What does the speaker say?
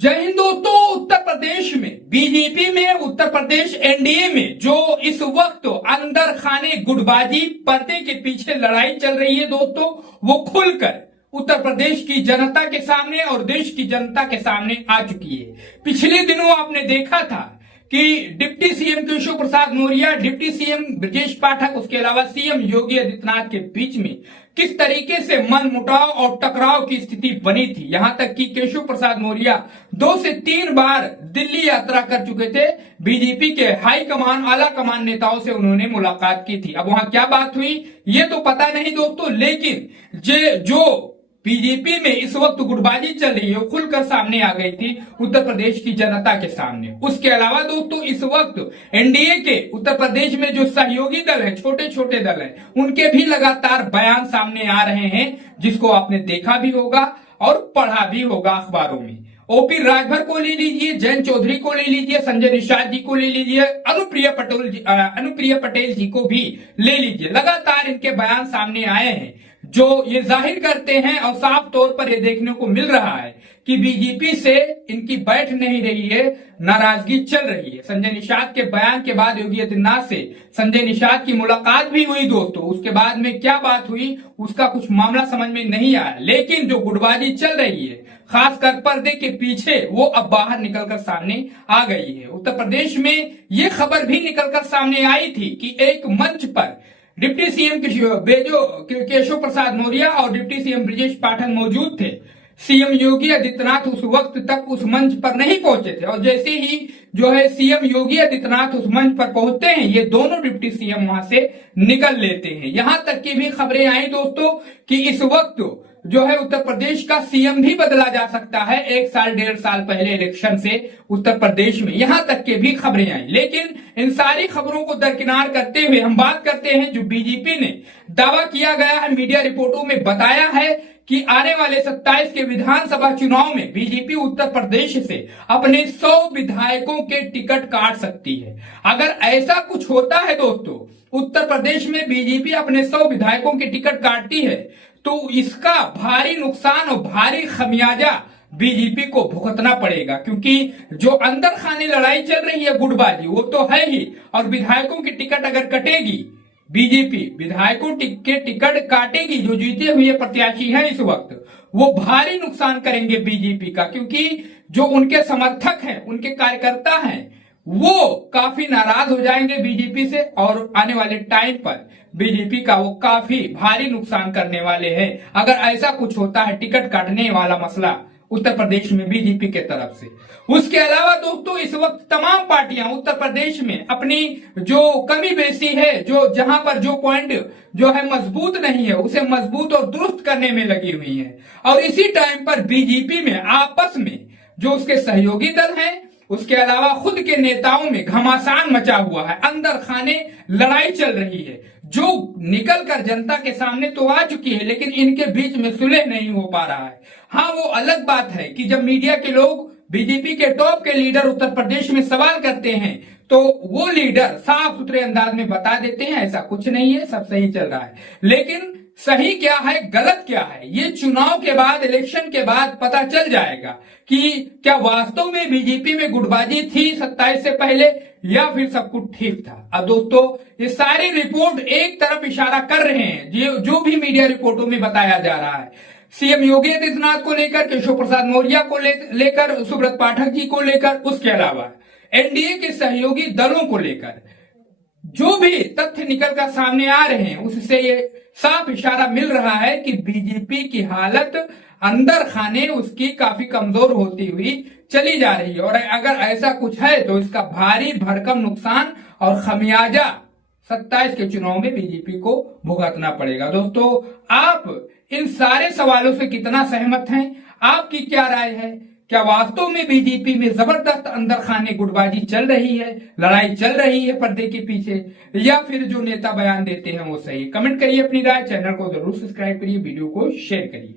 जय हिंद दोस्तों। उत्तर प्रदेश में बीजेपी में, उत्तर प्रदेश एनडीए में जो इस वक्त अंदर खाने गुटबाजी पर्दे के पीछे लड़ाई चल रही है दोस्तों, वो खुलकर उत्तर प्रदेश की जनता के सामने और देश की जनता के सामने आ चुकी है। पिछले दिनों आपने देखा था कि deputy CM Keshav Prasad Maurya, deputy CM Brajesh Pathak, उसके अलावा सीएम योगी आदित्यनाथ के बीच में किस तरीके से मनमुटाव और टकराव की स्थिति बनी थी। यहां तक कि केशव प्रसाद मौर्य 2 से 3 बार दिल्ली यात्रा कर चुके थे। बीजेपी के हाई कमान, आला कमान नेताओं से उन्होंने मुलाकात की थी। अब वहां क्या बात हुई ये तो पता नहीं दोस्तों, लेकिन जो बीजेपी में इस वक्त गुटबाजी चल रही है खुलकर सामने आ गई थी उत्तर प्रदेश की जनता के सामने। उसके अलावा दोस्तों इस वक्त एनडीए के उत्तर प्रदेश में जो सहयोगी दल है, छोटे छोटे दल हैं, उनके भी लगातार बयान सामने आ रहे हैं, जिसको आपने देखा भी होगा और पढ़ा भी होगा अखबारों में। ओपी राजभर को ले लीजिए, जयंत चौधरी को ले लीजिए, संजय निषाद जी को ले लीजिए, अनुप्रिया पटेल जी को भी ले लीजिए। लगातार इनके बयान सामने आए हैं जो ये जाहिर करते हैं और साफ तौर पर ये देखने को मिल रहा है कि बीजेपी से इनकी बैठ नहीं रही है, नाराजगी चल रही है। संजय निषाद के बयान के बाद योगी आदित्यनाथ से संजय निषाद की मुलाकात भी हुई दोस्तों। उसके बाद में क्या बात हुई उसका कुछ मामला समझ में नहीं आया, लेकिन जो गुटबाजी चल रही है खासकर पर्दे के पीछे, वो अब बाहर निकलकर सामने आ गई है। उत्तर प्रदेश में ये खबर भी निकलकर सामने आई थी कि एक मंच पर डिप्टी सीएम केशव प्रसाद मौर्य और डिप्टी सीएम ब्रजेश पाठक मौजूद थे। सीएम योगी आदित्यनाथ उस वक्त तक उस मंच पर नहीं पहुंचे थे और जैसे ही जो है सीएम योगी आदित्यनाथ उस मंच पर पहुंचते हैं, ये दोनों डिप्टी सीएम वहां से निकल लेते हैं। यहां तक की भी खबरें आई दोस्तों कि इस वक्त जो है उत्तर प्रदेश का सीएम भी बदला जा सकता है 1 साल 1.5 साल पहले इलेक्शन से उत्तर प्रदेश में। यहां तक के भी खबरें आई, लेकिन इन सारी खबरों को दरकिनार करते हुए हम बात करते हैं जो बीजेपी ने दावा किया गया है, मीडिया रिपोर्टों में बताया है कि आने वाले 27 के विधानसभा चुनाव में बीजेपी उत्तर प्रदेश से अपने 100 विधायकों के टिकट काट सकती है। अगर ऐसा कुछ होता है दोस्तों, उत्तर प्रदेश में बीजेपी अपने 100 विधायकों के टिकट काटती है, तो इसका भारी नुकसान और भारी खमियाजा बीजेपी को भुगतना पड़ेगा, क्योंकि जो अंदर खाने लड़ाई चल रही है गुटबाजी वो तो है ही, और विधायकों की टिकट अगर कटेगी, बीजेपी विधायकों के टिकट काटेगी, जो जीते हुए प्रत्याशी हैं इस वक्त, वो भारी नुकसान करेंगे बीजेपी का, क्योंकि जो उनके समर्थक हैं, उनके कार्यकर्ता हैं, वो काफी नाराज हो जाएंगे बीजेपी से और आने वाले टाइम पर बीजेपी का वो काफी भारी नुकसान करने वाले हैं अगर ऐसा कुछ होता है टिकट काटने वाला मसला उत्तर प्रदेश में बीजेपी के तरफ से। उसके अलावा दोस्तों इस वक्त तमाम पार्टियां उत्तर प्रदेश में अपनी जो कमी बेसी है, जो जहां पर जो पॉइंट जो है मजबूत नहीं है, उसे मजबूत और दुरुस्त करने में लगी हुई है। और इसी टाइम पर बीजेपी में आपस में जो उसके सहयोगी दल हैं, उसके अलावा खुद के नेताओं में घमासान मचा हुआ है, अंदर खाने लड़ाई चल रही है, जो निकलकर जनता के सामने तो आ चुकी है, लेकिन इनके बीच में सुलह नहीं हो पा रहा है। हाँ, वो अलग बात है कि जब मीडिया के लोग बीजेपी के टॉप के लीडर उत्तर प्रदेश में सवाल करते हैं तो वो लीडर साफ सुथरे अंदाज में बता देते हैं ऐसा कुछ नहीं है, सब सही चल रहा है। लेकिन सही क्या है, गलत क्या है, ये चुनाव के बाद, इलेक्शन के बाद पता चल जाएगा कि क्या वास्तव में बीजेपी में गुटबाजी थी 27 से पहले या फिर सब कुछ ठीक था। अब दोस्तों ये सारी रिपोर्ट एक तरफ इशारा कर रहे हैं, जो भी मीडिया रिपोर्टों में बताया जा रहा है, सीएम योगी आदित्यनाथ को लेकर, केशव प्रसाद मौर्य को लेकर, सुब्रत पाठक जी को लेकर, उसके अलावा एनडीए के सहयोगी दलों को लेकर जो भी तथ्य निकलकर सामने आ रहे हैं, उससे ये साफ इशारा मिल रहा है कि बीजेपी की हालत अंदर खाने उसकी काफी कमजोर होती हुई चली जा रही है। और अगर ऐसा कुछ है तो इसका भारी भरकम नुकसान और खमियाजा 27 के चुनाव में बीजेपी को भुगतना पड़ेगा। दोस्तों आप इन सारे सवालों से कितना सहमत हैं, आपकी क्या राय है? क्या वास्तव में बीजेपी में जबरदस्त अंदर खाने गुटबाजी चल रही है, लड़ाई चल रही है पर्दे के पीछे, या फिर जो नेता बयान देते हैं वो सही? कमेंट करिए अपनी राय, चैनल को जरूर सब्सक्राइब करिए, वीडियो को शेयर करिए।